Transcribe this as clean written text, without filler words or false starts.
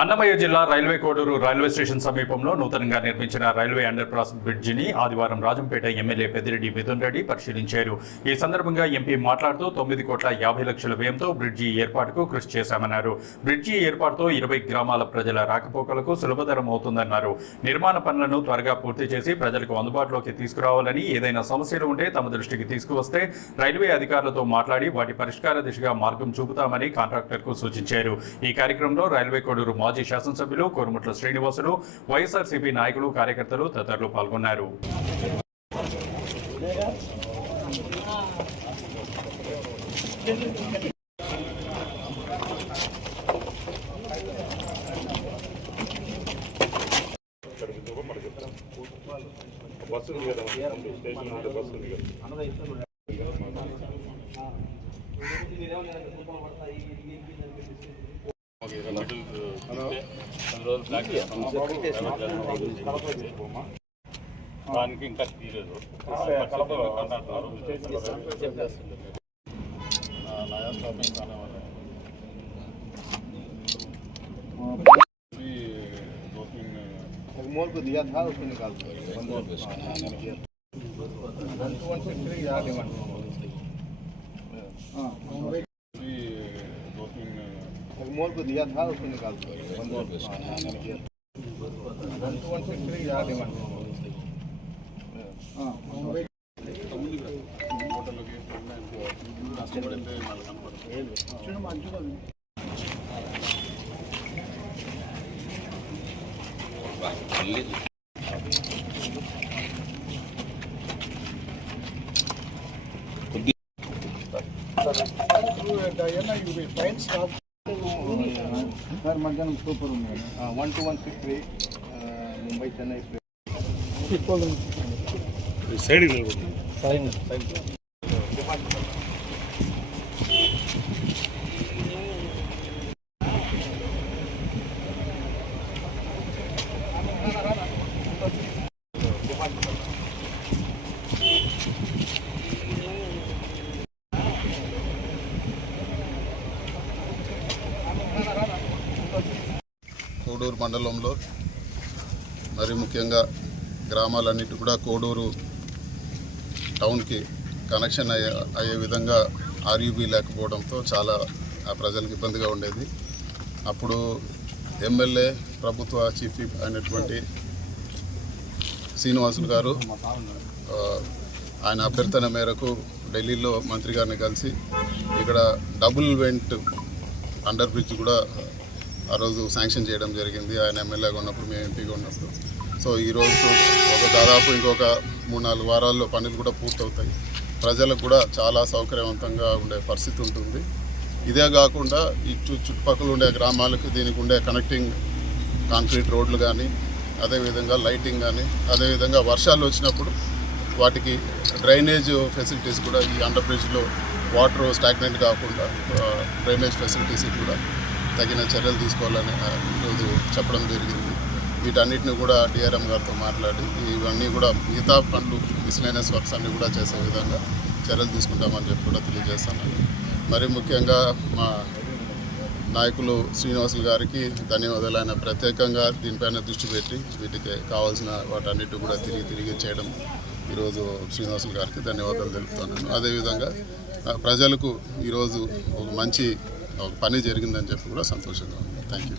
అన్నమయ్య జిల్లా railway Koduru railway station సమీపంలో నూతనంగా నిర్మించిన రైల్వే అండర్ పాస్ బ్రిడ్జిని ఆదివారం రాజంపేట ఎమ్మెల్యే పెద్దిరెడ్డి మిథున్ రెడ్డి పరిశీలించారు. ఈ సందర్భంగా ఎంపీ మాట్లాడుతూ 9,50,00,000 వ్యయంతో బ్రిడ్జి ఏర్పాటుకు కృషి చేశామన్నారు. బ్రిడ్జి ఏర్పాటుతో 20 గ్రామాల ప్రజల రాకపోకలకు సులభతరం అవుతుందన్నారు. నిర్మాణ పనులను త్వరగా పూర్తి చేసి ప్రజలకు అందుబాటులోకి తీసుకురావాలని, ఏదైనా సమస్యలు ఉంటే తమ దృష్టికి తీసుకువస్తే రైల్వే అధికారులతో మాట్లాడి వాటి పరిష్కార దిశగా మార్గం చూపుతామని కాంట్రాక్టర్కు సూచించారు. ఈ కార్యక్రమంలో రైల్వే కోడూరు మాజీ శాసనసభ్యులు కోరుముట్ల శ్రీనివాసులు, వైఎస్ఆర్సీపీ నాయకులు, కార్యకర్తలు తదితరులు పాల్గొన్నారు. దానికి ఇంకా తీయలేదు. मोल को दिया था उसको निकाल मोल को दिया था उसको निकाल सर मध्याह्न सूपर 1263 मुंबई चेन्नई సైడ్ కోడూరు మండలంలో మరి ముఖ్యంగా గ్రామాలన్నిటి కూడా కోడూరు టౌన్కి కనెక్షన్ అయ్యే విధంగా ఆర్యూబీ లేకపోవడంతో చాలా ప్రజలకు ఇబ్బందిగా ఉండేది. అప్పుడు ఎమ్మెల్యే ప్రభుత్వ చీఫ్ విప్ అయినటువంటి శ్రీనివాసులు గారు ఆయన అభ్యర్థన మేరకు ఢిల్లీలో మంత్రి గారిని కలిసి ఇక్కడ డబుల్ వెంట్ అండర్ బ్రిడ్జ్ కూడా ఆ రోజు శాంక్షన్ చేయడం జరిగింది. ఆయన ఎమ్మెల్యేగా ఉన్నప్పుడు, మేము ఎంపీగా ఉన్నప్పుడు. సో ఈరోజు దాదాపు ఇంకొక 3-4 వారాల్లో పనులు కూడా పూర్తవుతాయి. ప్రజలకు కూడా చాలా సౌకర్యవంతంగా ఉండే పరిస్థితి ఉంటుంది. ఇదే కాకుండా ఈ చుట్టుపక్కల ఉండే గ్రామాలకు దీనికి ఉండే కనెక్టింగ్ కాంక్రీట్ రోడ్లు కానీ, అదేవిధంగా లైటింగ్ కానీ, అదేవిధంగా వర్షాలు వచ్చినప్పుడు వాటికి డ్రైనేజ్ ఫెసిలిటీస్ కూడా ఈ అండర్ బ్రిడ్జ్లో వాటర్ స్టాగ్నెంట్ కాకుండా డ్రైనేజ్ ఫెసిలిటీస్ కూడా తగిన చర్యలు తీసుకోవాలని ఈరోజు చెప్పడం జరిగింది. వీటన్నిటిని కూడా డిఆర్ఎం గారితో మాట్లాడి ఇవన్నీ కూడా మిగతా పనులు మిస్లైనస్ వర్క్స్ అన్నీ కూడా చేసే విధంగా చర్యలు తీసుకుంటామని చెప్పి కూడా తెలియజేస్తాను. మరి ముఖ్యంగా మా నాయకులు శ్రీనివాసులు గారికి ధన్యవాదాలు. ఆయన ప్రత్యేకంగా దీనిపైన దృష్టి పెట్టి వీటికి కావాల్సిన వాటన్నిటి కూడా తిరిగి చేయడం ఈరోజు శ్రీనివాసులు గారికి ధన్యవాదాలు తెలుపుతున్నాను. అదేవిధంగా ప్రజలకు ఈరోజు ఒక మంచి పని జరిగిందని చెప్పి కూడా సంతోషంగా ఉంది. Thank you.